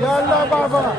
Yalla baba.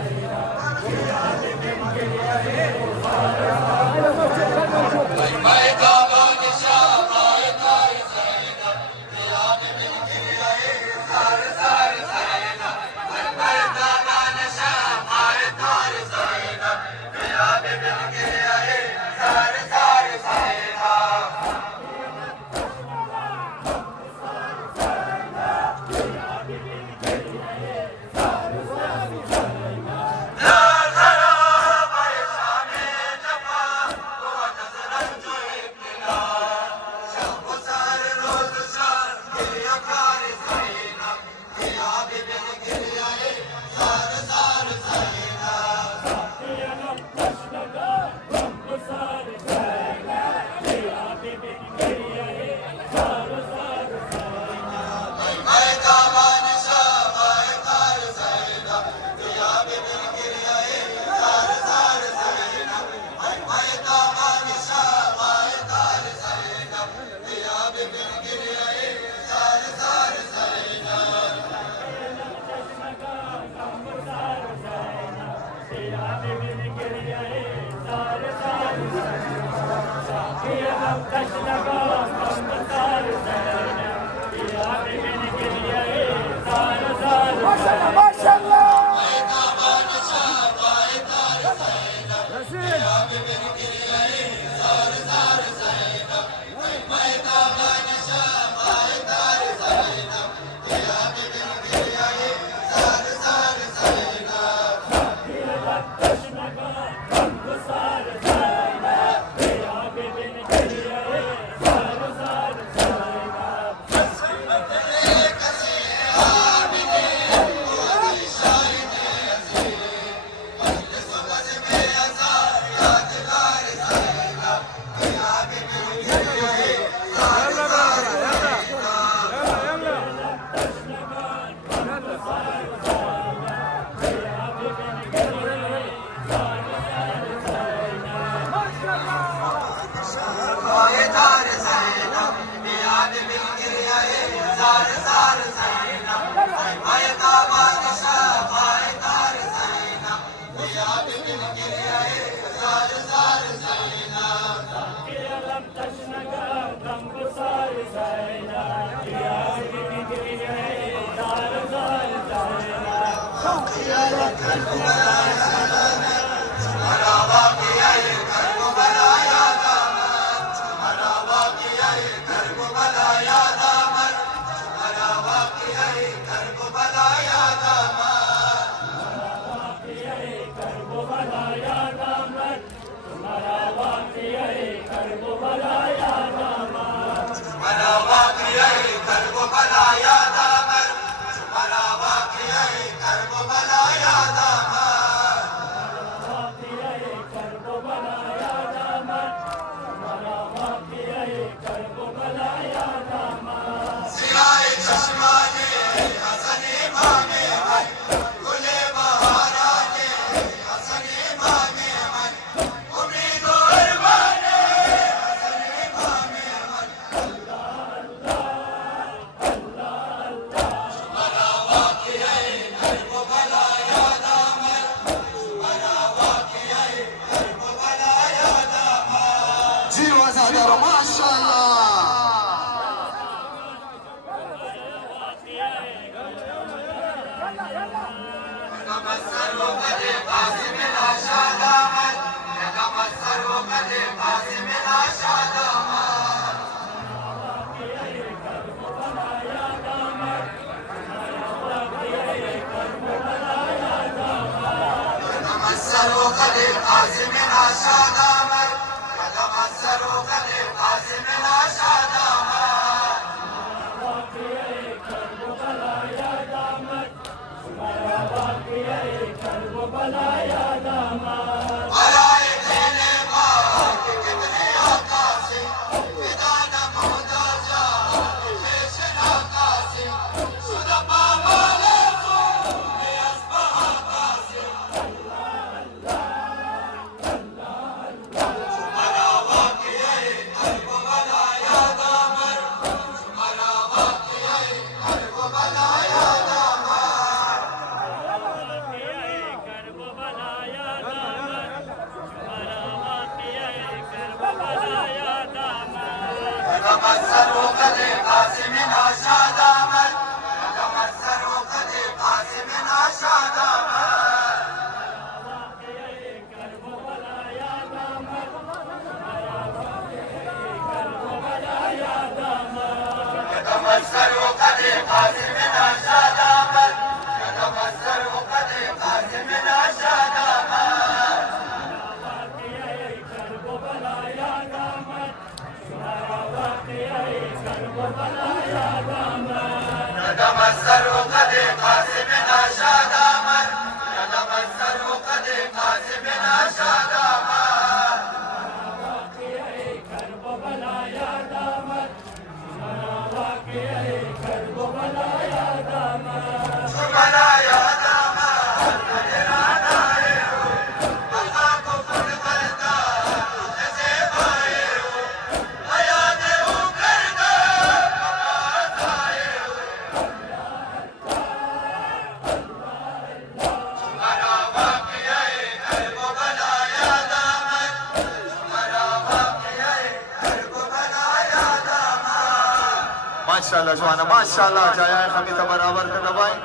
माशाल्लाह जवाना माशाल्लाह जाया हमी तो बराबर कर दबाई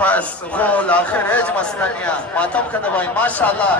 बस गोल आखिर एज मसलनिया मातम कर दबाई माशाल्लाह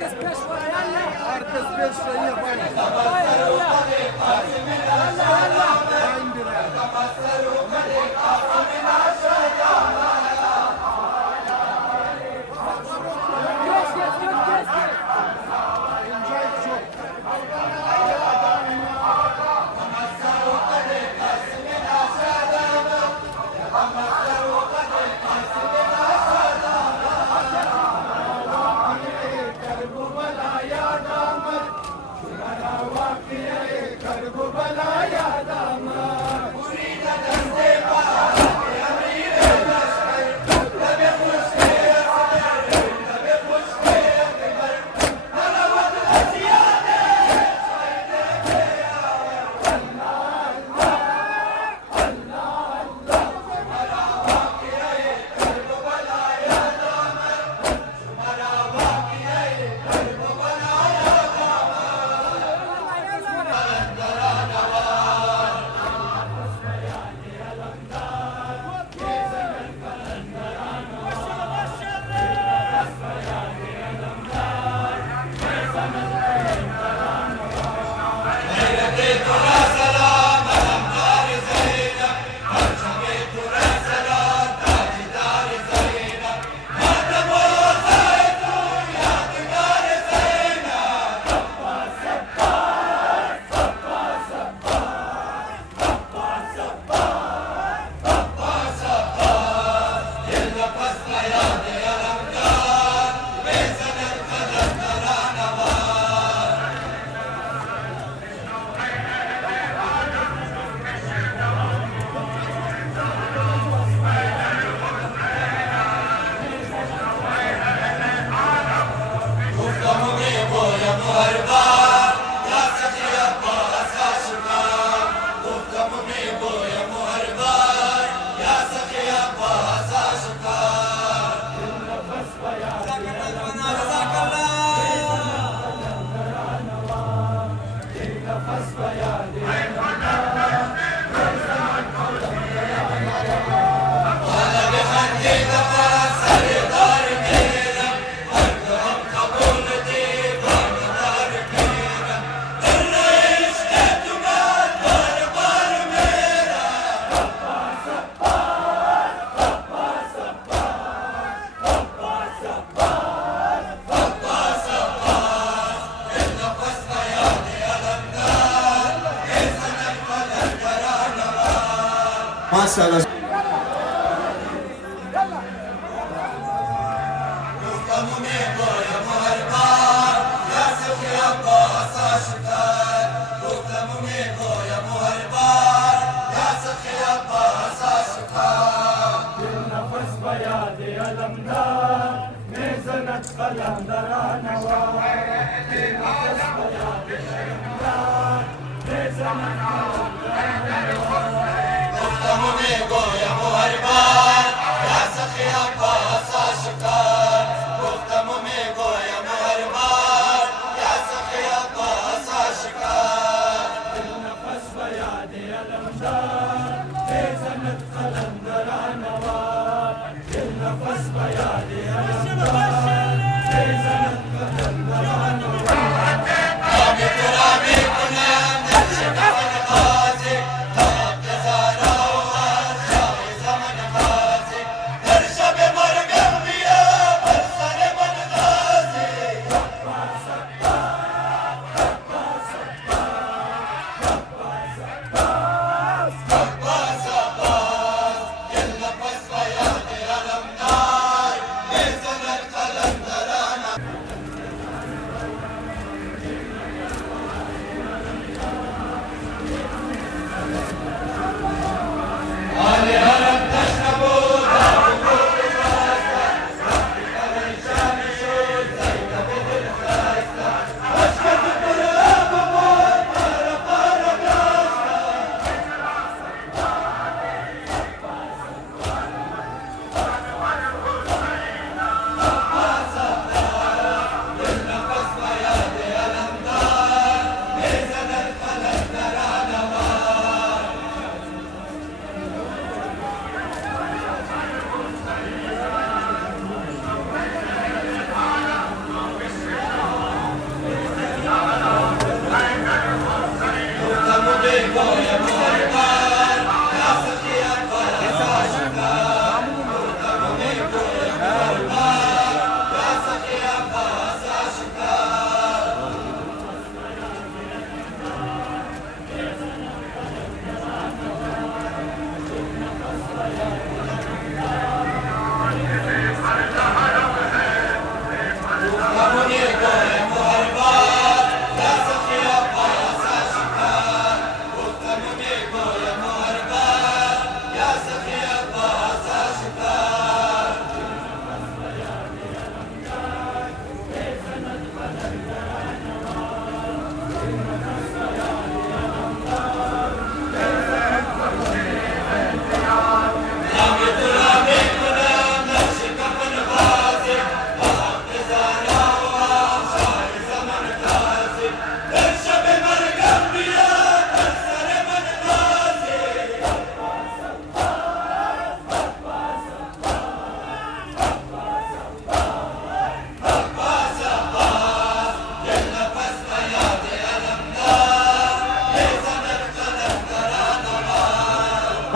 Herkes beş sayı yapar. Aynı Maşallah.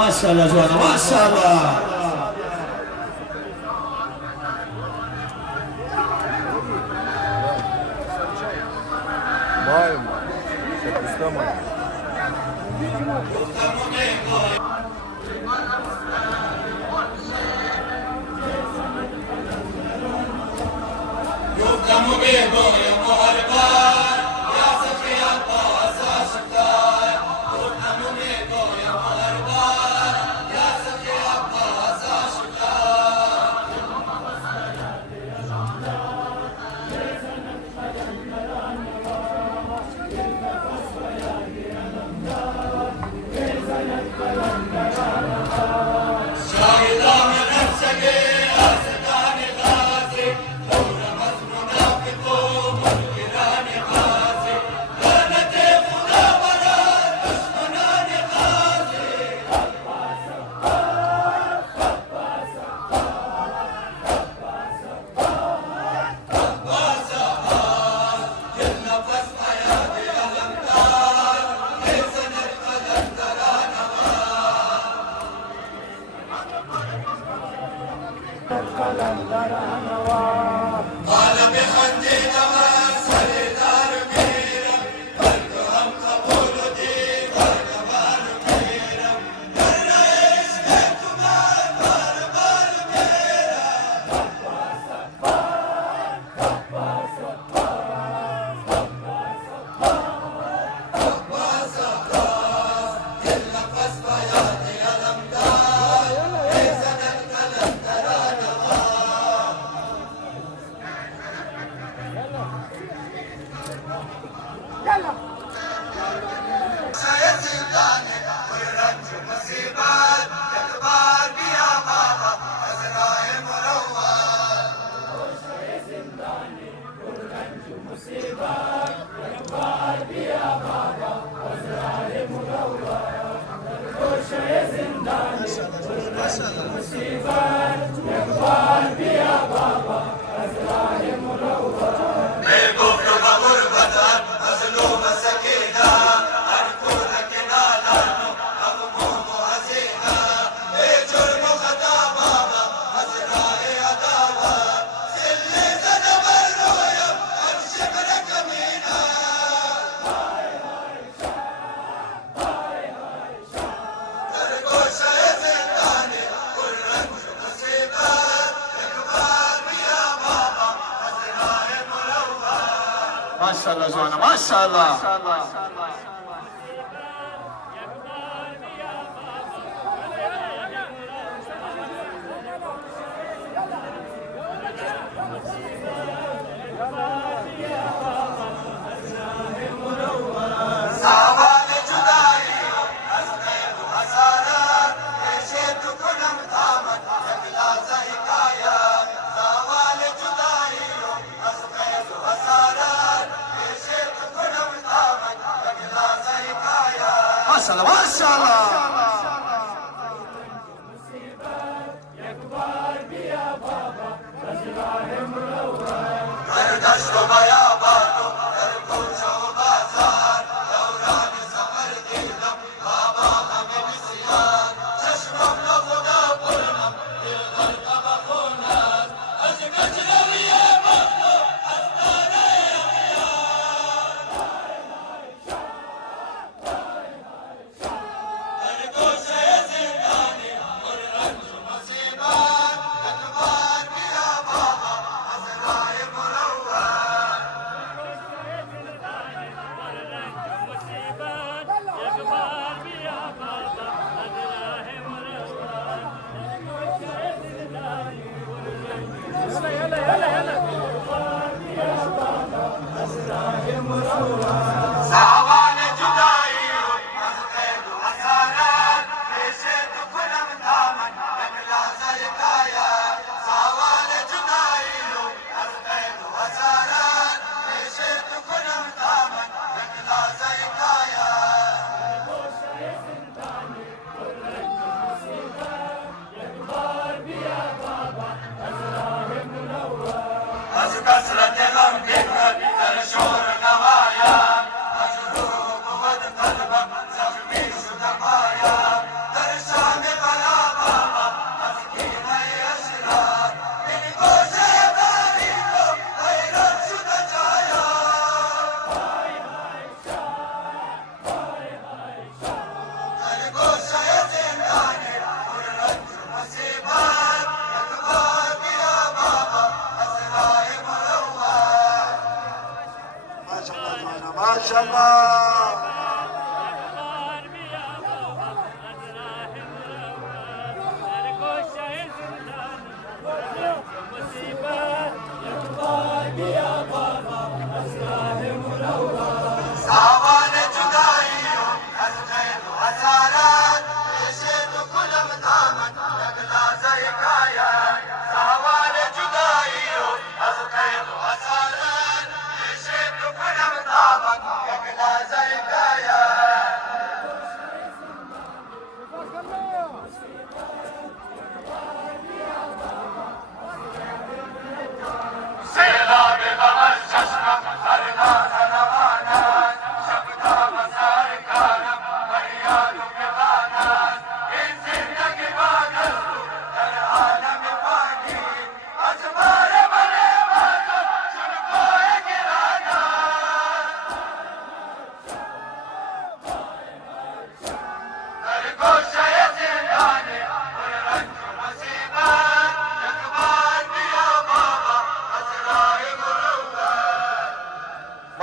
MashaAllah Joanna, MashaAllah. Маємо. Ще пуста маємо. MashaAllah Joanna, MashaAllah. MashaAllah, MashaAllah.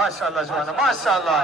माशाल्लाह जवाना माशाल्लाह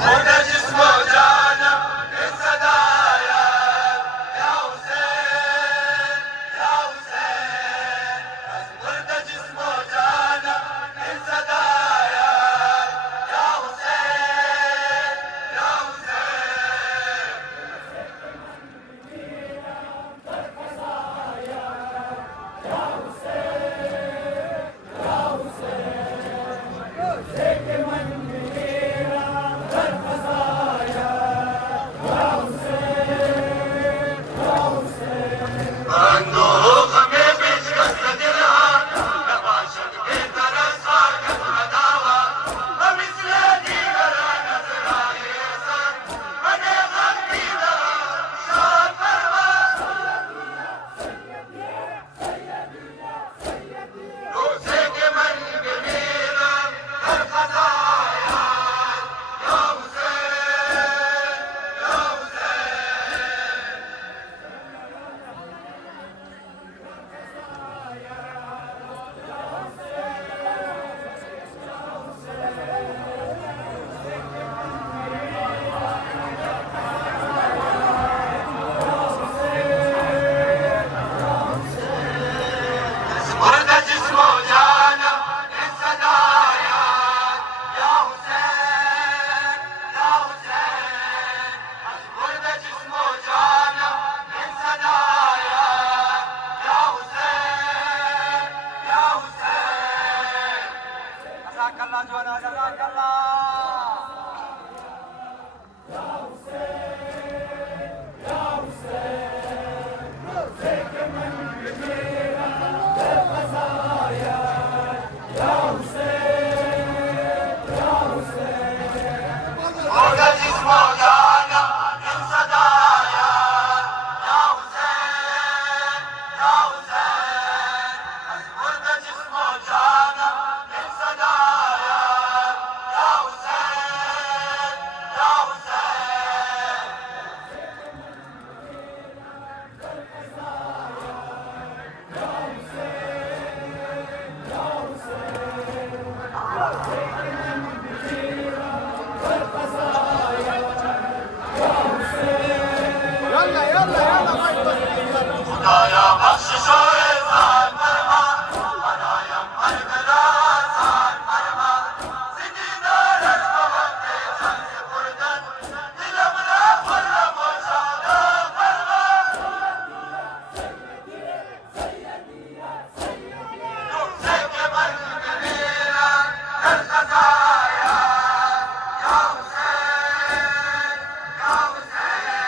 مرد جسم و جانم این صدایم یا حسین یا حسین از مرد جسم و جانم این صدایم یا حسین یا حسین اندوه में पेशकश दिलहार नवाशद बेहतर सार अदावा हम इसलिए दीगर नजर आए सर बने गमीदा शान फरमा रोज़े के मन में मेरा हर खताया या हुसैन या Hussain مرد جسم و جانم این صدایا یا حسین یا حسین از مرد جسم و جانم این صدایا یا حسین یا حسین جزاک اللہ جوانا جزاک اللہ مرد جسم و جانم این صدایا یا حسین یا حسین از مرد جسم و جانم این صدایا یا حسین یا حسین خدایا بخشش و احسان فرما برایم البلا آسان فرما زندگی دارد به وقت جنگ بردن دلم را خرم و شاداب فرما روزه که من بمیرم در قضایا یا حسین یا حسین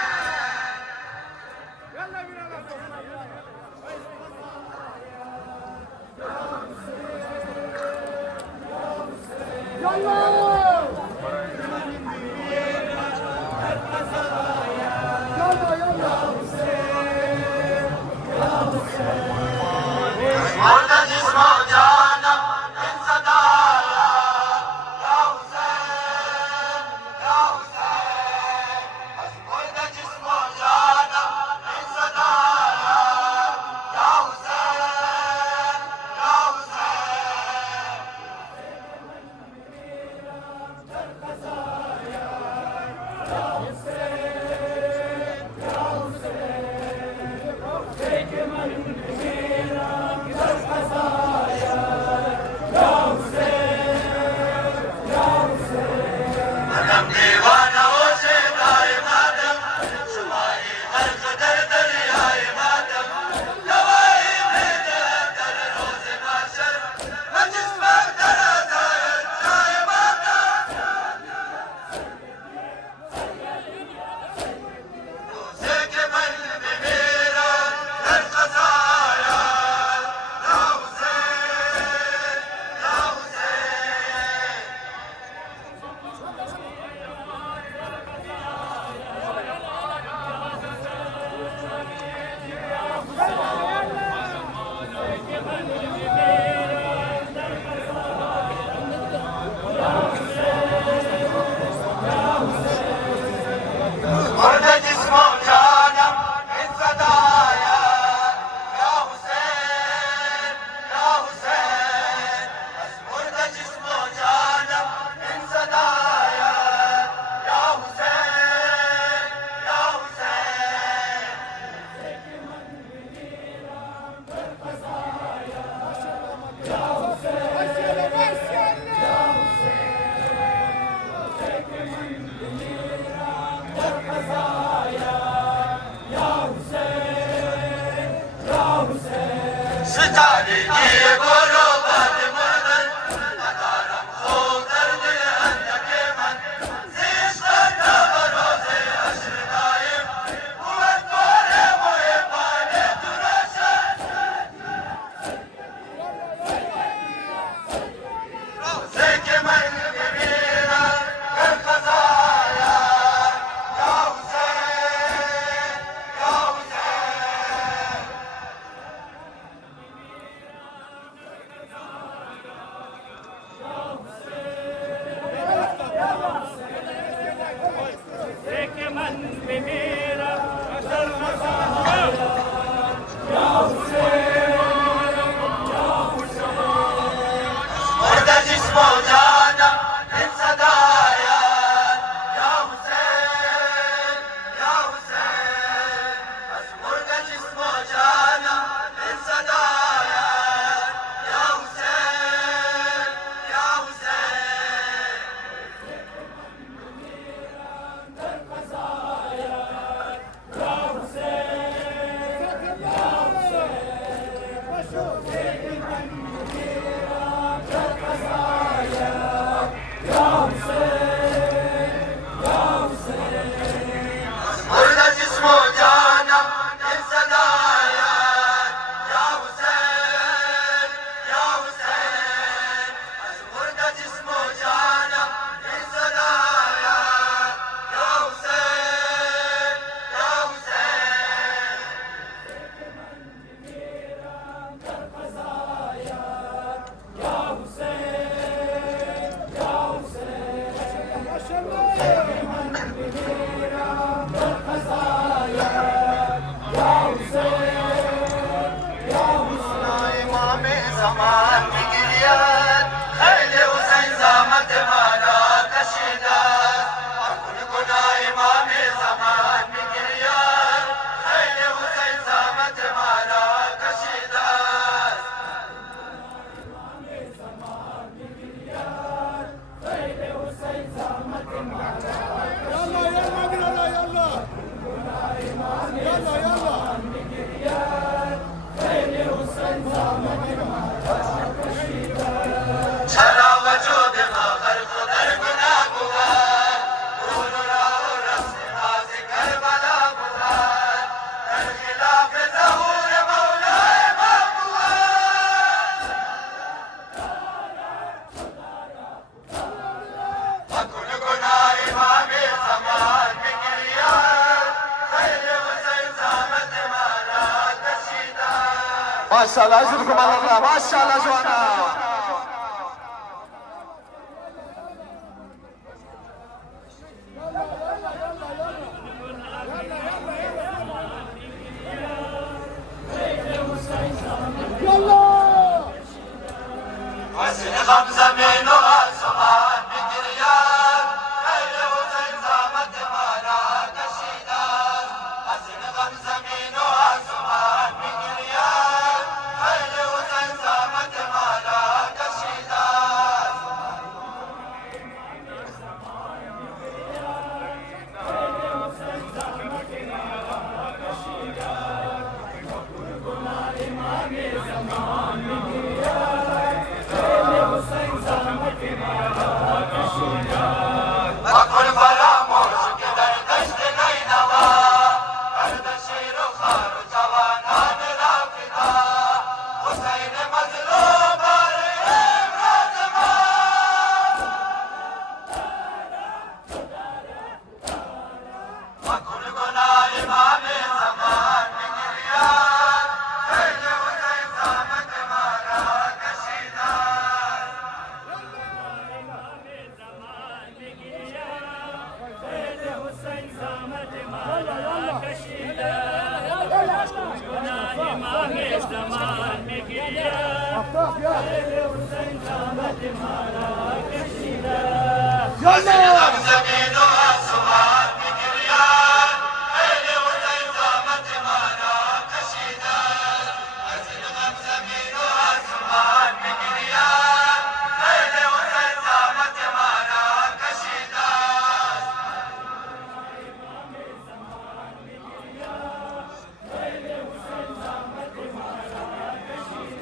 مرد جسم و جانم این صدایا یا حسین یا حسین از مرد جسم و جانم این صدایا یا حسین یا حسین منم دیوانه و شیدای مادم شمایی غرق در دریای مادم گواهی میدهم در روز محشر و جسمم در عزایت جای مادم روزه که من بمیرم در قضایا یا حسین یا حسین مرد جسم و جانم این صدایا یا حسین یا حسین از مرد جسم و جانم این صدایا ستارگی برو بعد مردن ندارم خوب در دل اندک من زیست تا بروز عشق دایم بود دوره محبان تو روشن روزه که من ببینم در خزایا یا حسین یا حسین که من بمیرم در مرد جسم و جانم این صدایم یا حسین یا حسین از مرد جسم و جانم این صدایم یا حسین یا حسین مرد جسم و جانم این صدایم یا حسین یا حسین از مرد جسم و جانم این صدایم یا حسین یا حسین امام زمان میگیرد خیلی حسین زحمت مرا کشیدند اکنون گناه امام زمان میگیرد خیلی حسین زحمت مرا کشیدند چرا وجود ما غرق در گناه بود قول و راه و رسم باز کربلا بود در خلاف ظهور مولای ما بود اکنون گناه امام زمان میگیرد خیلی حسین زحمت مرا کشیدند ماشاءالله اجركم على الله ماشاءالله جوانا حسین غم زمین و آسمان بگیرید خیلی حسین زحمت مرا کشیدند حسین غم زمین و آسمان بگیرید خیلی حسین زحمت مرا کشیدند مکن فراموش که در دشت نینوا کرد شیر و خار و جوانان را فدا حسین مظلوم بار امروز ما مکن گناه امام زمان بگیرید خیلی حسین زحمت مرا کشیدند حسین زحمت مرا کشیده گناه امام زمان میگیرد حسین زحمت مرا کشیده حسین غم زمین و آسمان میگیرد خیلی حسین زحمت مرا کشیدند حسین غم زمین و آسمان میگیرد خیلی حسین زحمت مرا کشیدند حسین زحمت مرا کشیده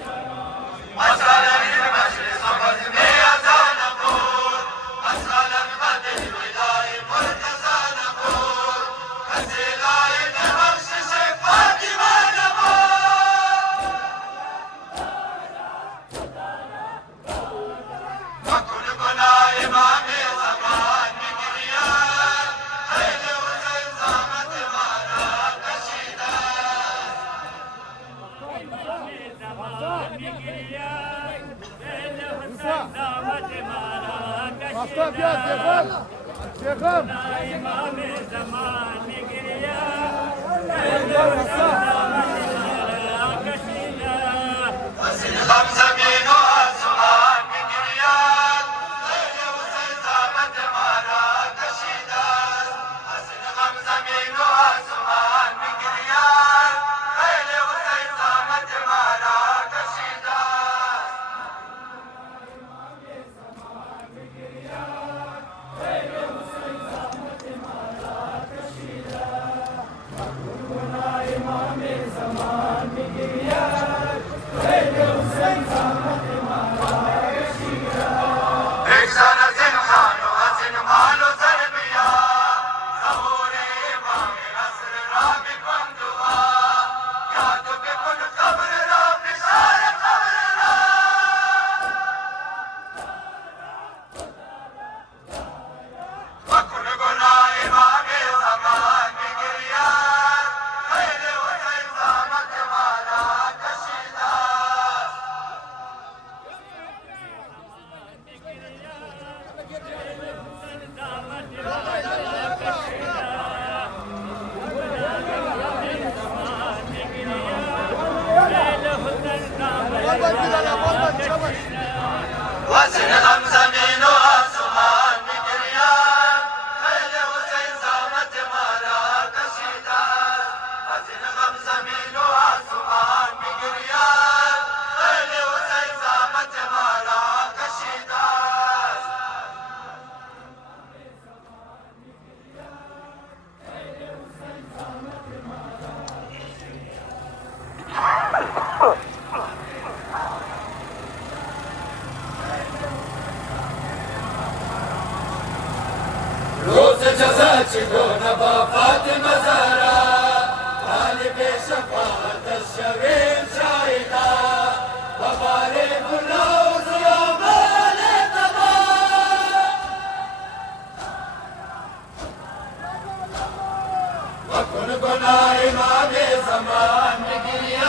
Mustafa ya Zekan. Zekan. İmam zaman giriya حسن غم زمین و آسمان می گرید خیل حسین زحمت ما را کشیده است حسن غم زمین و آسمان می گرید خیل حسین زحمت ما را کشیده است بگذر از این خان و از این مال و زر بیا ظهور امام نصر را بکن دعا یاد بکن قبر را فشار قبر را وکن گناه امام زمان بگرید خیل حسین زحمت ما را کشیده است حسن غم زمین و آسمان می گرید خیل حسین زحمت ما را کشیده است حسن غم زمین و آسمان می گرید خیل حسین زحمت ما را کشیده است روز جزا چگونه با فاطمه زهرا طالب شفاعت شویم شاهدا و بار گناه و زیابان تبا و کن گناه امام زمان بگرید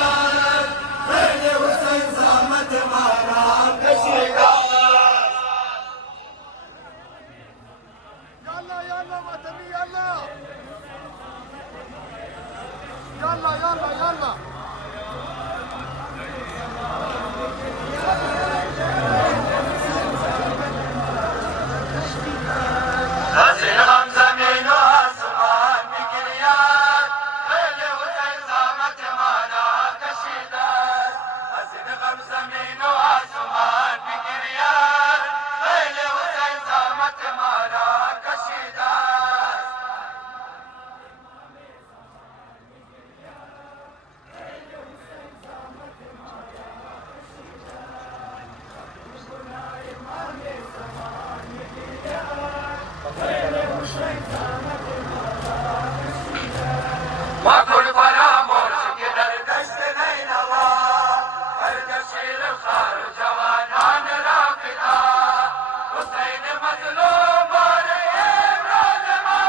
خیل حسین زحمت ما را کشیده Yalla yalla vatani yalla. Yalla yalla yalla. حسن غم زمین و آسمان می گرید خیل حسین زحمت ما را کشیده است حسن غم زمین و آسمان می گرید خیل حسین زحمت ما را کشیده است مکن فراموش که در دشت نینوا کرد شیر خار جوانان را فدا حسین مظلوم بار امروز ما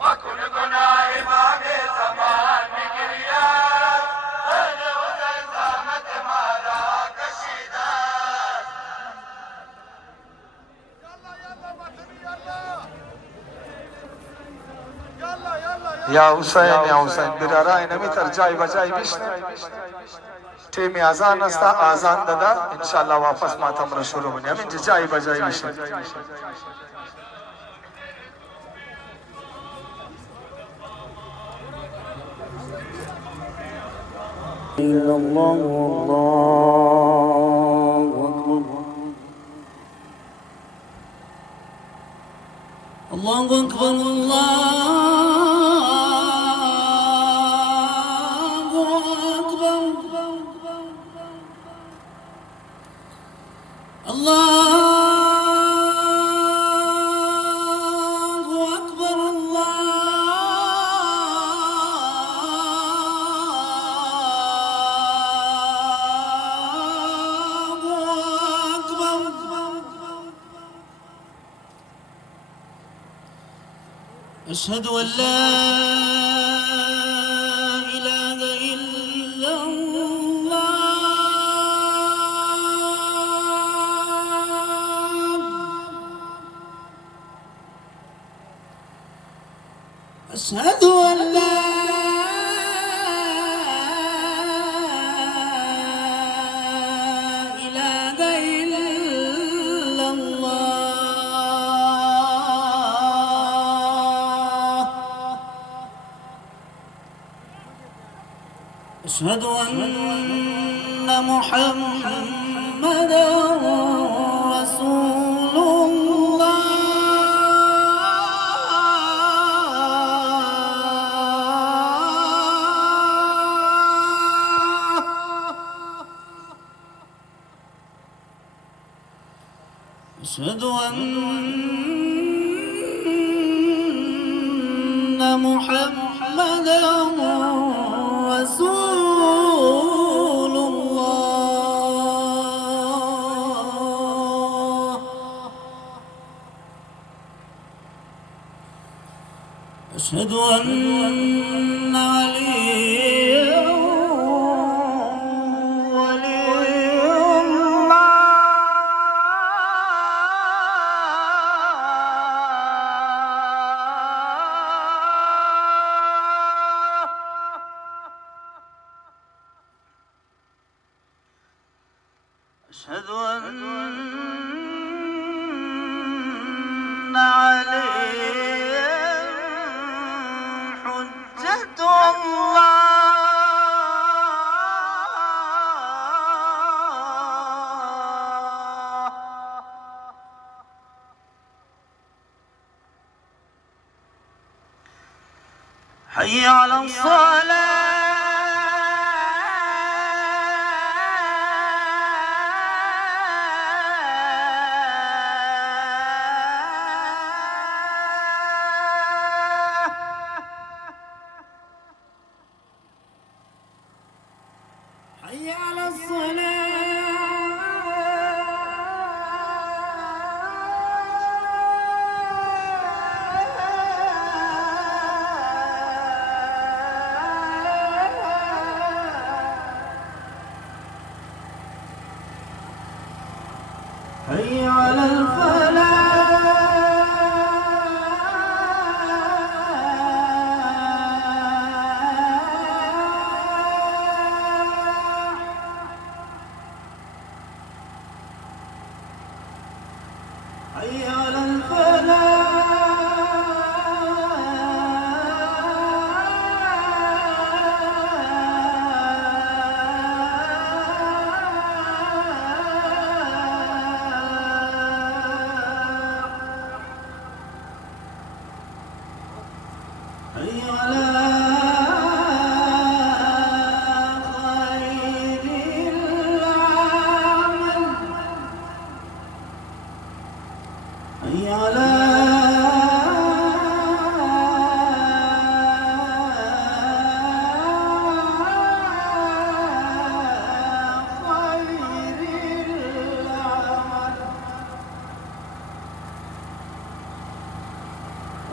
مکن گناه امام زمان بگرید خیل حسین زحمت ما را کشیده است Yalla yalla vatani yalla. Yalla yalla yalla. یا حسین برارای نمیتر جای بجای بشنه تیمی آزان است آزان دادا انشالله واپس ماتم را شروع کنیم اینجا جای بجای بشنه إلا الله والله أكبر الله أكبر الله أكبر الله أكبر أشهد أن لا أشهد أن محمدا رسول الله. أشهد أن محمدا رسول الله. أشهد أن عليا أشهد أن عليا حجة الله. حي على الصلاة. حي على الصلاة. حي على الفلاح. حي على الفلاح. حي على خير العمل. حي على خير العمل.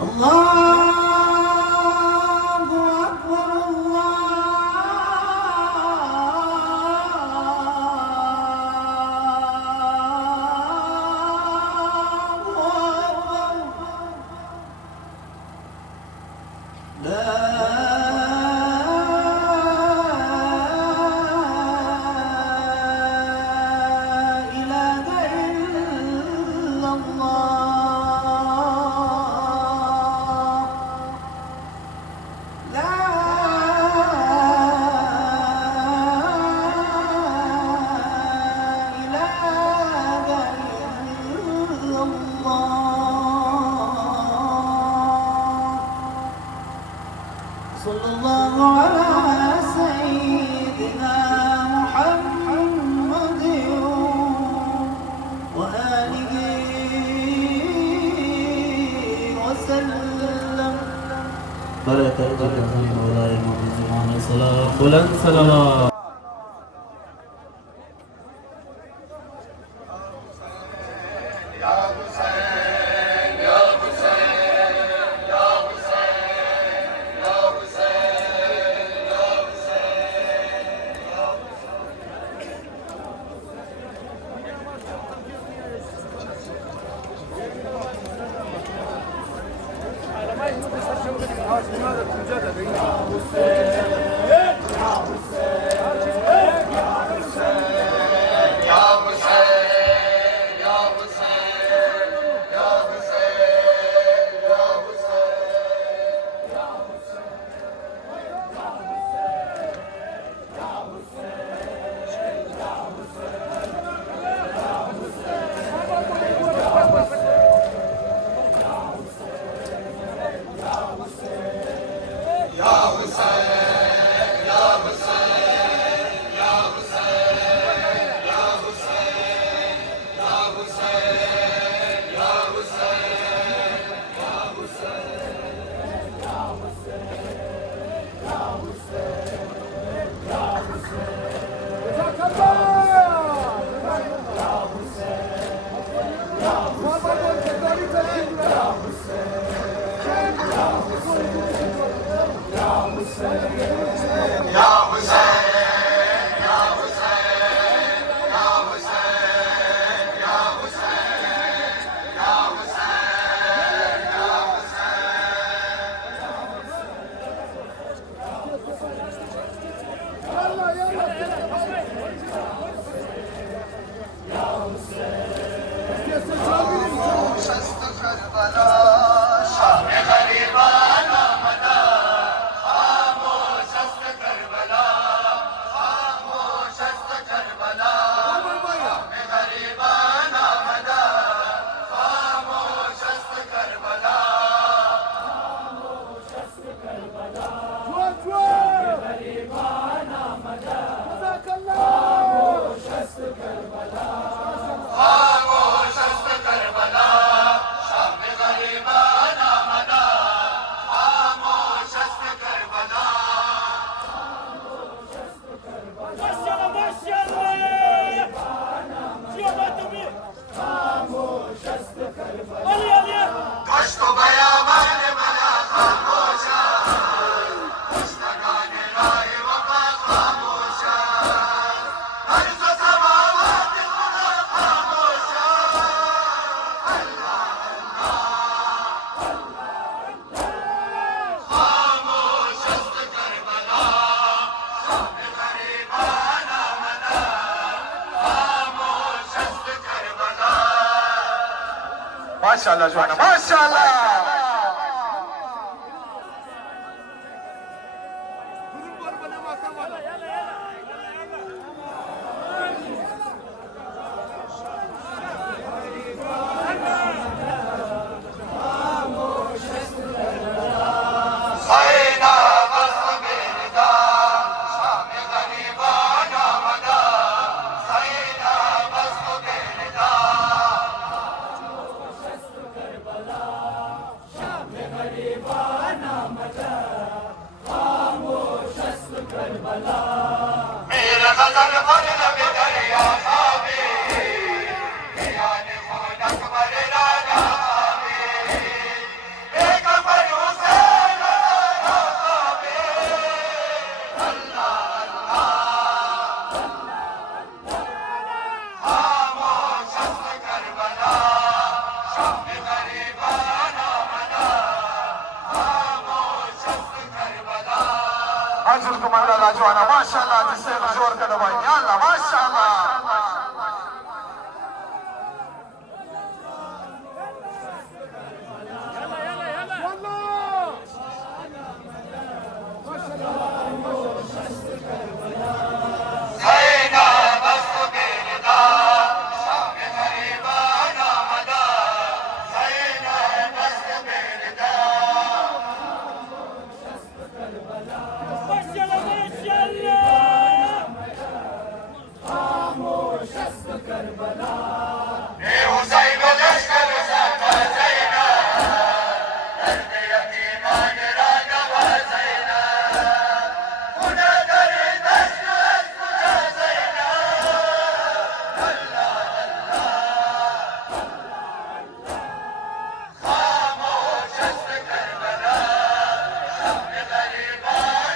الله صلى الله على سيدنا محمد وآله وسلم. بركة الله ولا يموت زمان صلاة بلند صلوات. هذا المجدد. माशाल्लाह जो है ना माशाल्लाह मेरा गजल भर लगे दरिया खाबे यान खुनक भर राजा खाबे एक पर हुसैन राजा खाबे अल्लाह अल्लाह खामोश است करबला शाम गरीबाना मदा खामोश است करबला हाजिर कुमार लाजवाना माशाल्लाह जिससे जोर का दबाई या अल्लाह माशाल्लाह ज़ैनब است बेरदा शाम गरीबाना मदा ज़ैनब است बेरदा ए हुसैन लश्कर ज़का ज़ैनब दर्द यतीमान राजा ज़ैनब उना दर दस्त अस्त जा ज़ैनब अल्लाह अल्लाह खामोश است करबला शाम गरीबाना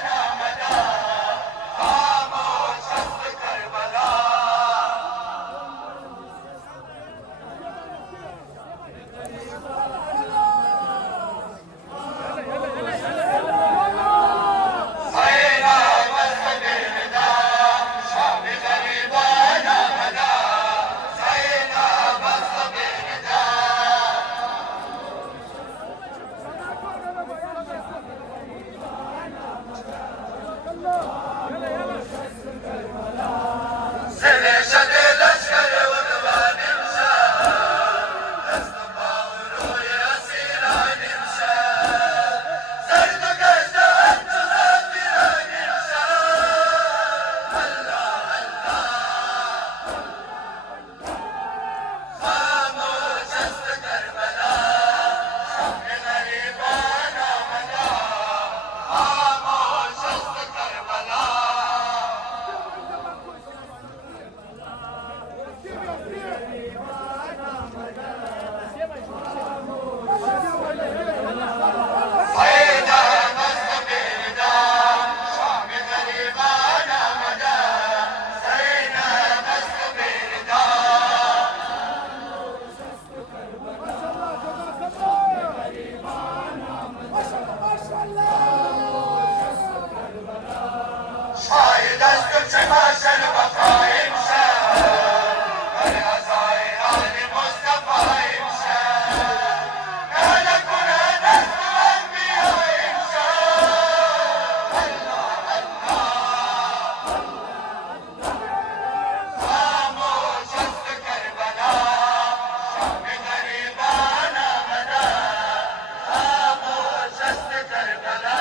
دست چه باشد وفا امشب بر عزای آل مصطفی امشب نکنه دست انبیا امشب خاموش است کربلا شام غریبان آمده خاموش است کربلا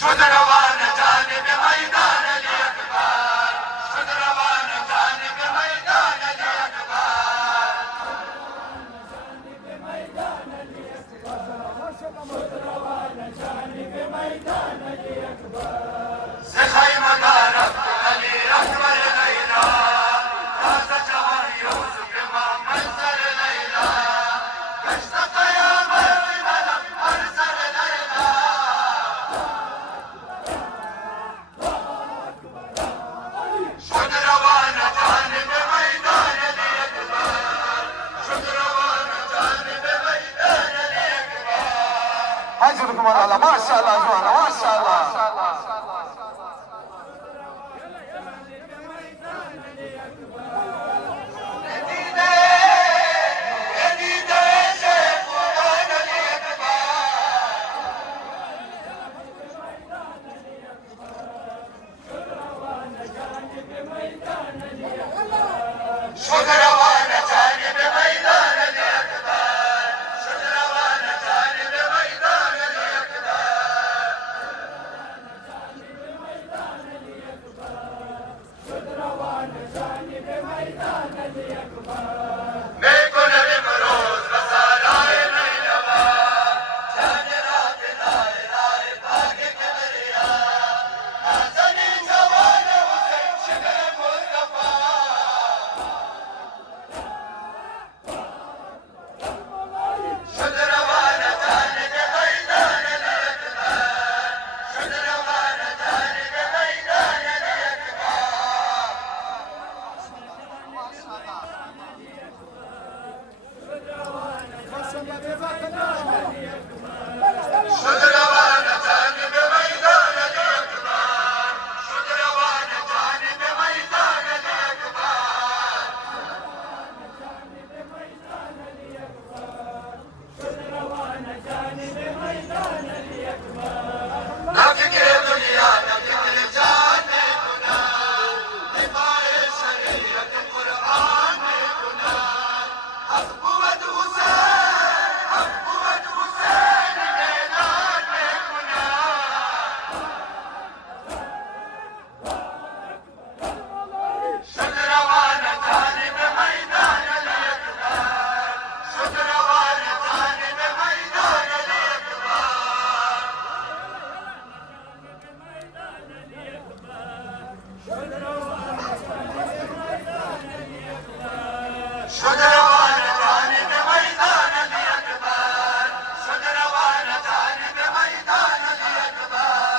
شد روان جانب میدان علی اکبر شد روان جانب میدان علی اکبر ز خیمه رفت علی اکبر لیلا تازه جوان یوسف ما منظر لیلا گشت قیامت ملک هر سر لیلا شد روان جانب میدان علی اکبر شد روان جانب میدان علی اکبر اجركم الله ما شاء الله جوانا ما شاء الله شد روان جانب میدان علی اکبر شد روان جانب میدان علی اکبر میکند امروز بسالای نیلوا جان را فدای راه پاک کبریا نازنین جوان حسین شکر مصطفی شد روان جانب میدان علی اکبر شد روان جانب میدان علی اکبر شد روان جانب میدان علی اکبر شد روان جانب میدان علی اکبر نه فکر دنیا نه فکر جان میکنم دفاع شریعت قرآن میکنم حق بود حسین حق بود حسین میدان میکنم شد روان جانب میدان علی اکبر شد روان جانب میدان علی اکبر شد روان جانب میدان علی اکبر شد روان جانب میدان علی اکبر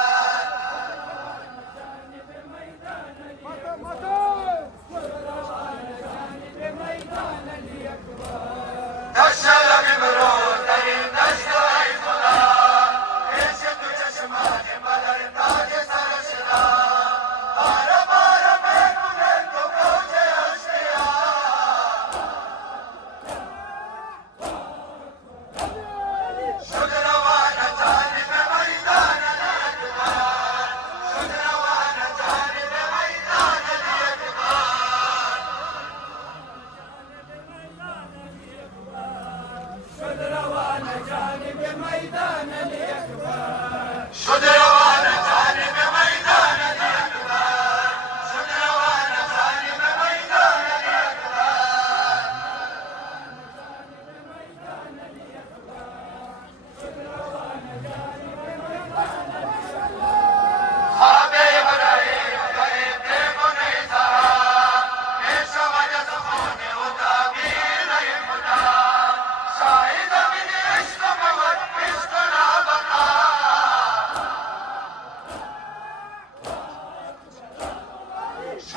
دشت امروز در این دشت ای خدا پیش تو چشمان مادر تاج سر شدا بارا بارا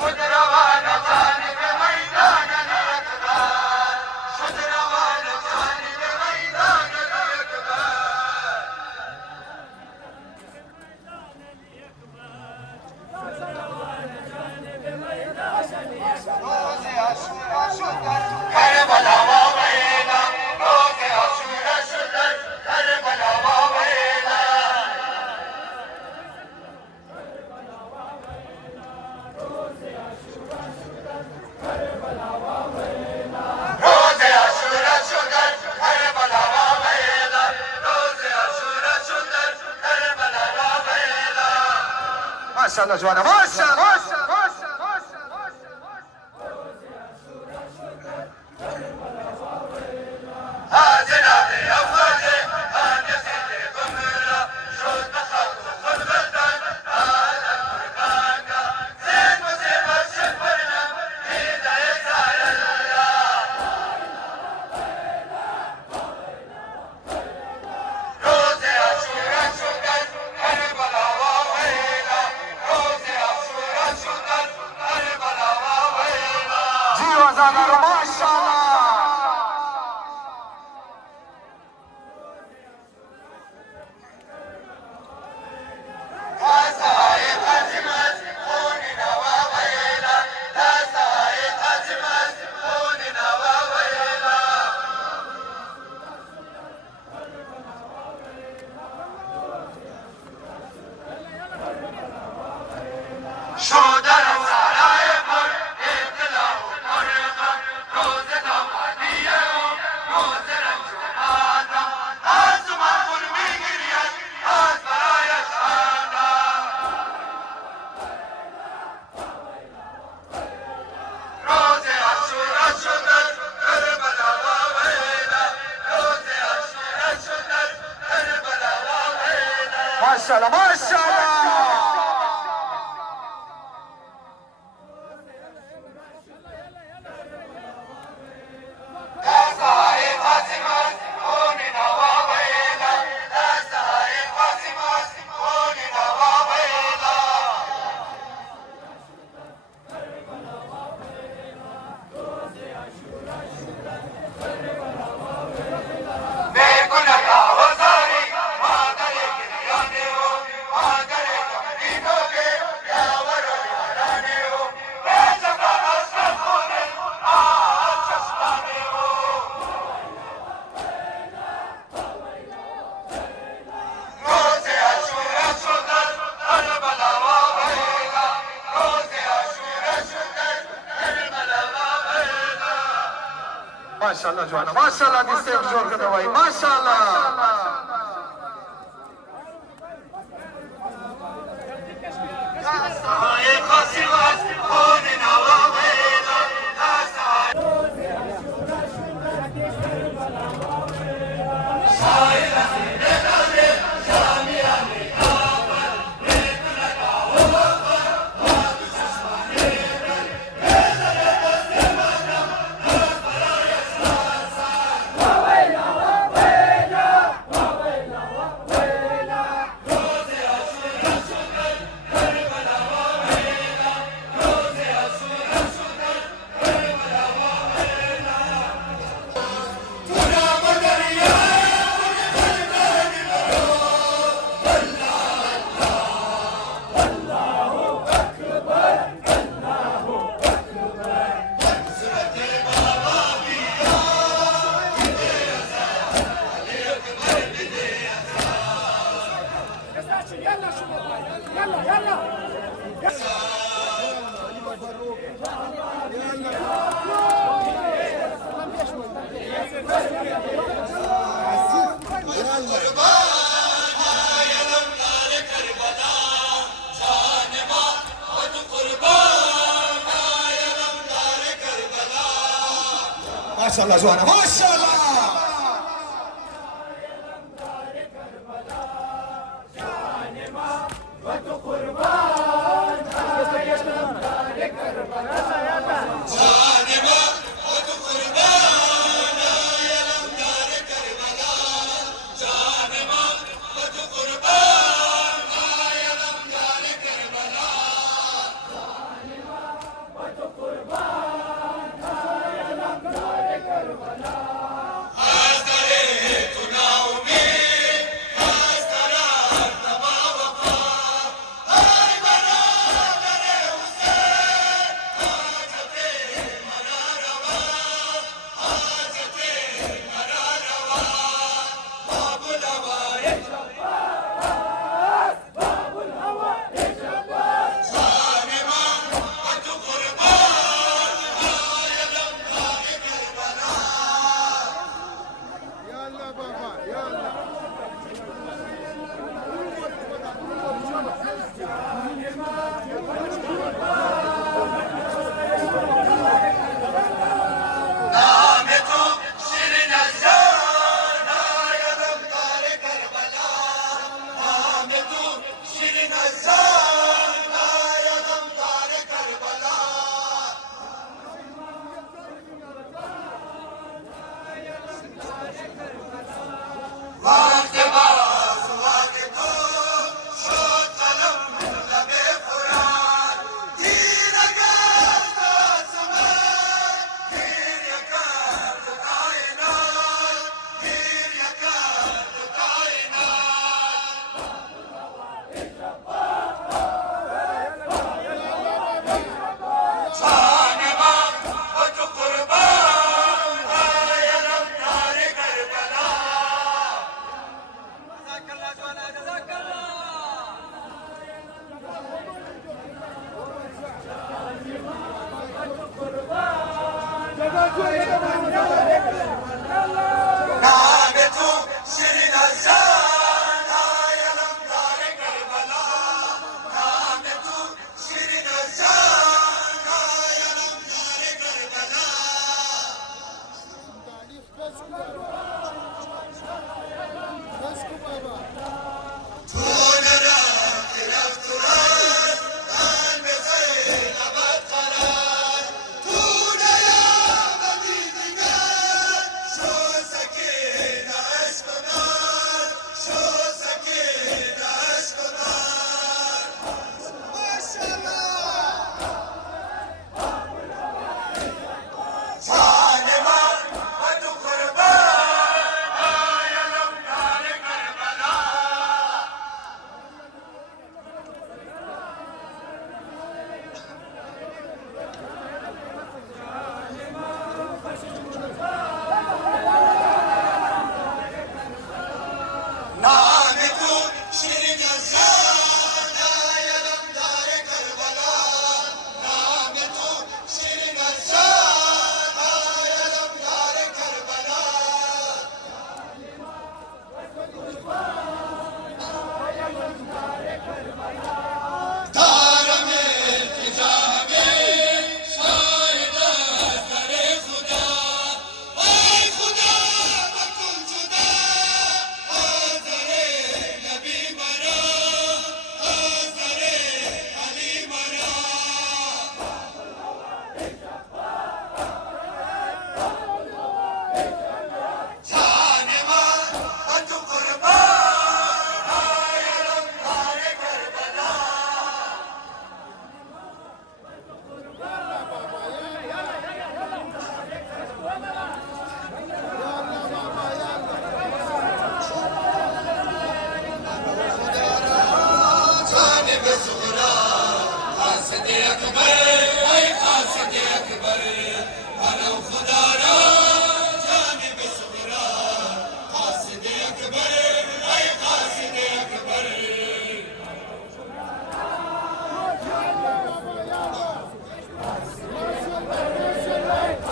شد روان جانب میدان الاکبر شد روان جانب میدان الاکبر روز عاشورا شد کربلا واویلا روز عاشورا شد کربلا واویلا روز عاشورا شد کربلا واویلا روز عاشورا شد کربلا واویلا ماشاءالله جوانا ماشاءالله حاضرات افواج هاندسه قمرا شد بخط خطبتن هذا القربان زين مصيبه شفرنا اذا يسعى الله روز عاشورا شد كربلا واويلا روز عاشورا شد كربلا واويلا جيوا زادارو ماشاءالله ماشاءالله ماشاءالله ماشاءالله جوانا ماشاءالله دي سيف جوړ کړه وای ماشاءالله ماشاءالله جوانا ماشاءالله يلا بابا يلا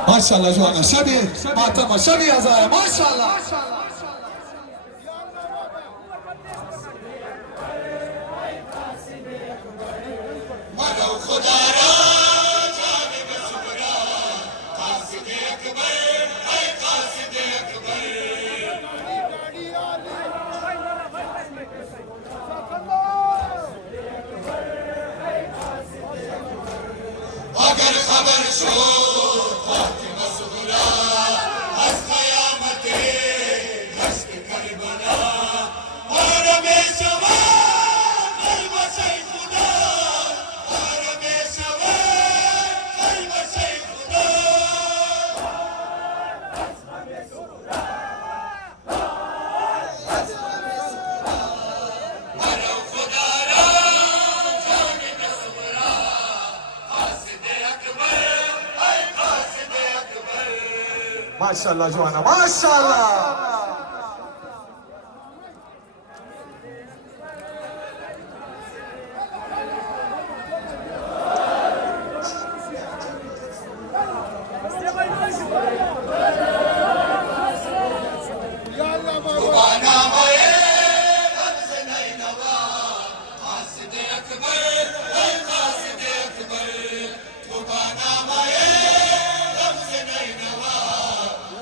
माशाल्लाह जवाना सभी मातम सभी आजाए माशाल्लाह मनो खुदा रा जानिब सुगरा कासिद अकबर ऐ कासिद अकबर अगर खबर शो माशाल्लाह जोआना माशाल्लाह Yalla baba. Banamoye Hamze Nainava Haside Akbar Ay Haside Akbar Banamoye Hamze Nainava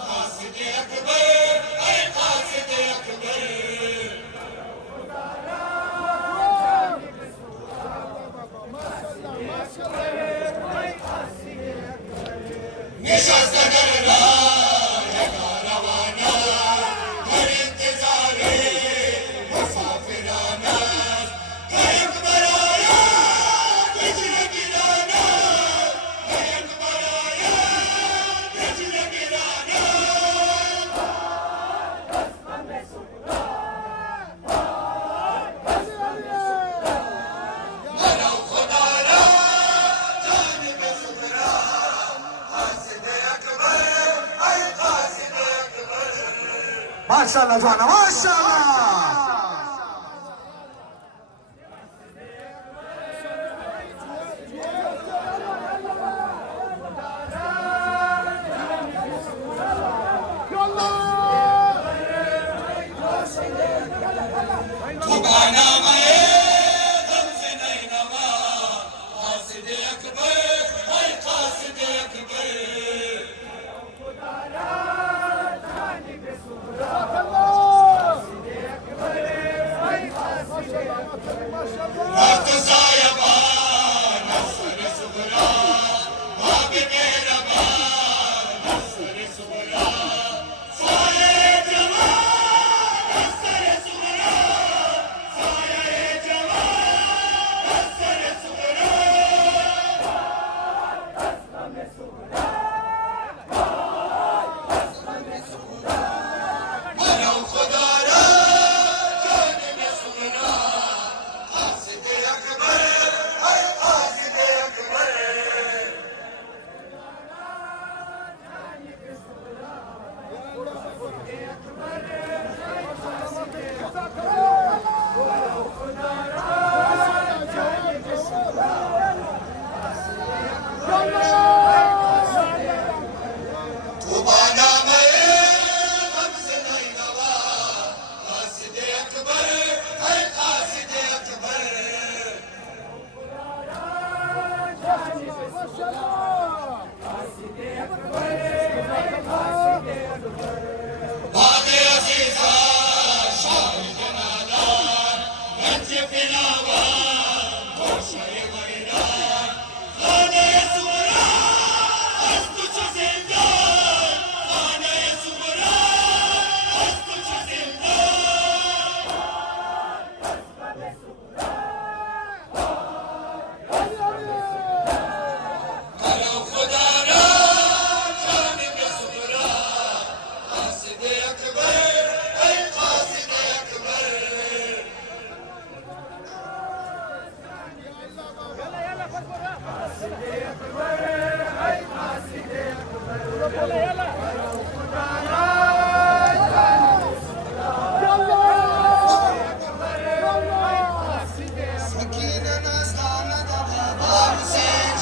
Haside Akbar Ay Haside Akbar Nişasta karına Yakaravana Her intizare Musafirana Kayık baraya Geçine girana Kayık baraya Geçine girana Bana khudara Canime sıfıra Haside akbar Ay haside akbar माशाल्लाह Joanna माशाल्लाह Banamoye Hamze Nainava Haside Akbar Ay Haside Akbar Martuzaya ba Nasr Sugra Abi Mehraba Nasr Sugra Saye Jawan Nasr Sugra Saye Jawan Nasr Sugra Bana khudara Canime sugra Haside akbar Ay haside akbar Banamoye Hamze Nainava Haside akbar Ay haside akbar Bade aziza Şahid nalan Bence filava Boşayı bayram Haneye sura Astu çazindan Haneye sura Astu çazindan Kara khudara Canime sura Haside akbar Ay haside akbar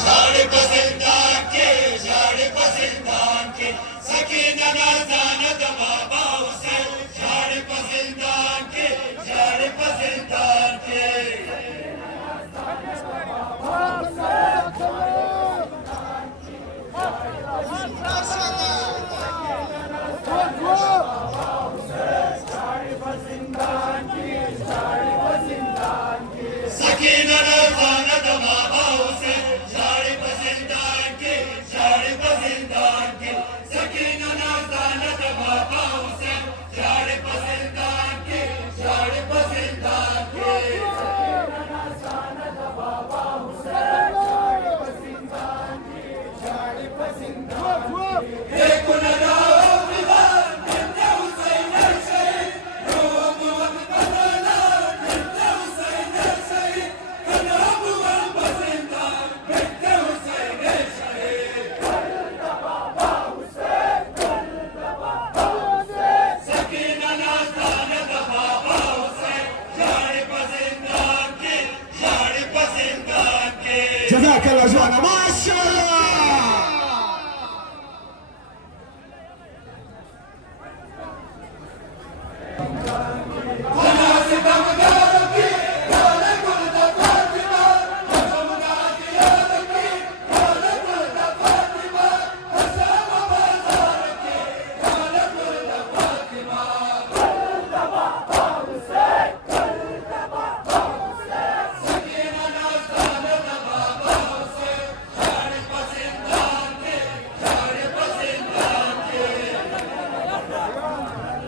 झाड़ पसंदान के झाड़ पसंदान के Sakina Nazan दबाबा उसे झाड़ पसंदान के झाड़ पसंदान के Sakina Nazan दबाबा उसे झाड़ पसंदान के झाड़ पसंदान के सकीना नाज़ान दबाबा उसे झाड़ पसंदान के झाड़ पसंदान के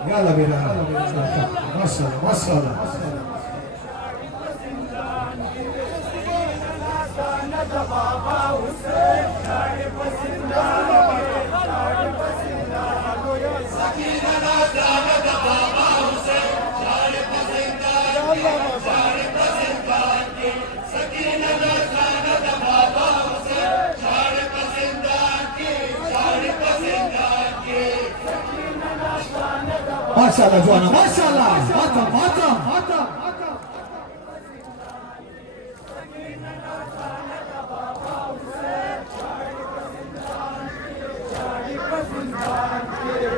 yalla bela. Maşallah, maşallah. Maşallah Juana, maşallah. Matam, matam, matam.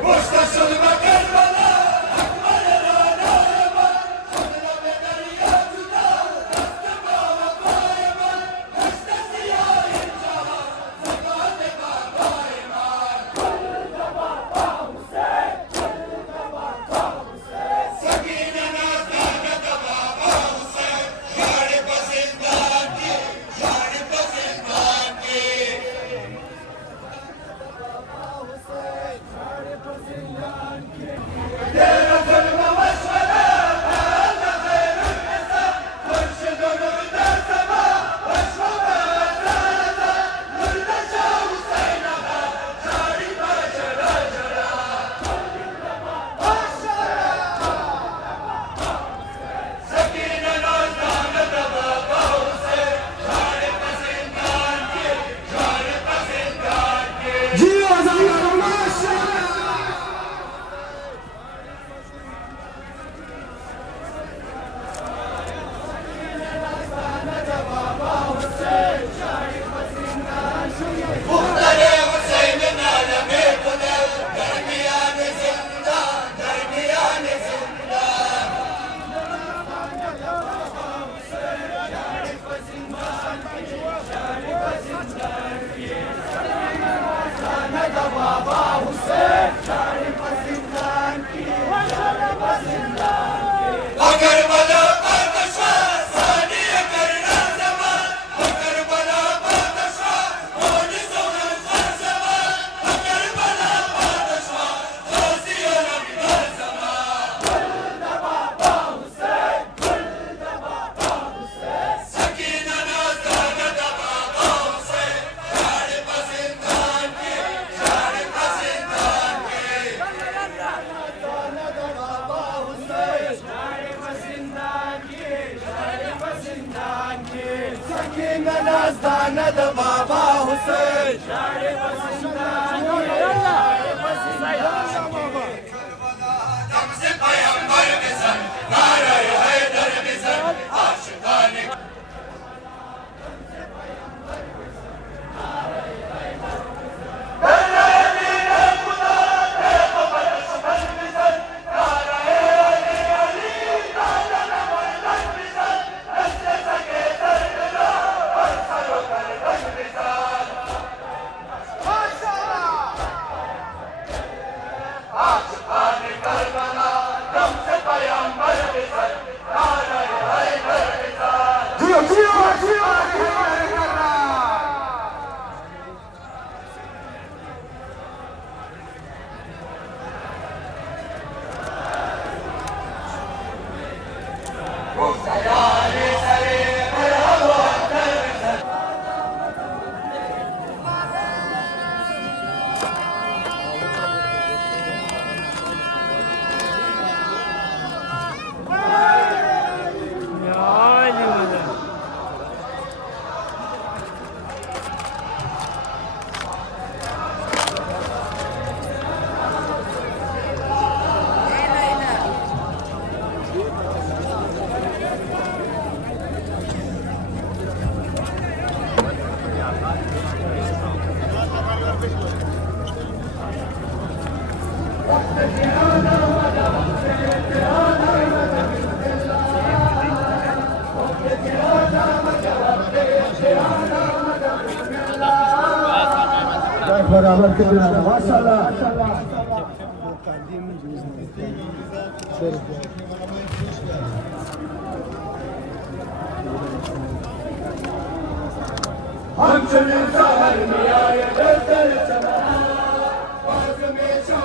Mustashılma Kerbela beraber kılıyorlar. Maşallah. Hançenin sahar nihayet gözleri sana. Bazı meşhur,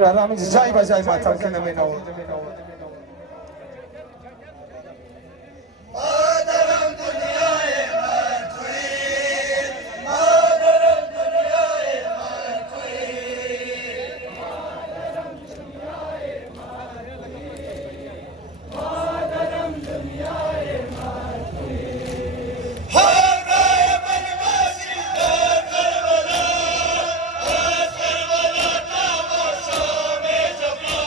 برادر همینجا جای به جای ماتم که نمینو مادرم دنیای من تویی مادرم دنیای من تویی مادرم دنیای من تویی همراه من باشی در کربلا از کربلا تا مشام جفا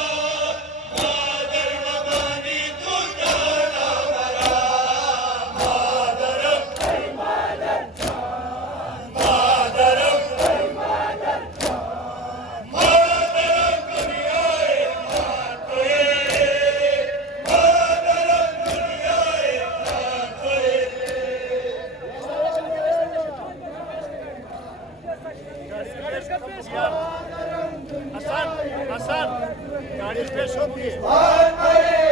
مادر نمانی تو جانا مرا مادرم ای مادر جان مادرم ای مادر جان مادرم دنیای من تویی مادرم دنیای من حسن حسن गाड़ी पेश होती है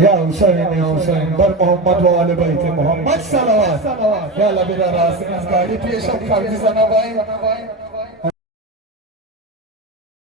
या हुसैन या हुसैन बर मोहम्मद व आले बैत मोहम्मद सलावत या लबी रास गाड़ी पेश कर दी जना भाई